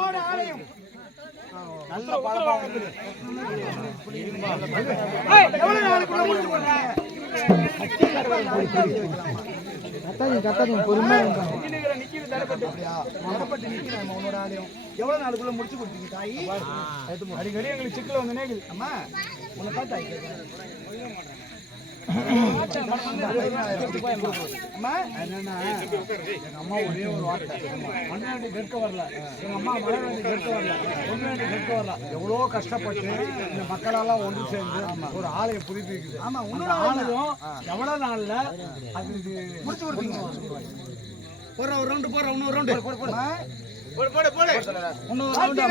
திருவோட ஆலயம். நல்ல பழப்பாக எவ்வளவு பொறுமையா உன்னோட ஆலயம். எவ்வளவு நாளுக்குள்ள முடிச்சு கொடுத்தீங்க தாயி? அடிக்கடி எங்களுக்கு சிக்கல வந்து நேகுது அம்மா உன்னை அம்மா ஒரே ஒரு வார்த்தை மண்ணாண்டி கேட்க வரல எங்க அம்மா மலையாண்டி கேட்க வரல பொண்ணாண்டி கேட்க வரல எவ்வளோ கஷ்டப்பட்டு இந்த மக்களெல்லாம் ஒன்று சேர்ந்து ஒரு ஆலயம் புதுப்பிக்குது ஆமா உன்னோட ஆலயம் எவ்வளவு நாள்ல அது முடிச்சு கொடுத்தீங்க போற ஒரு ரவுண்டு போற இன்னொரு ரவுண்டு போடு போடு. போடு போடு இன்னொரு ரவுண்டு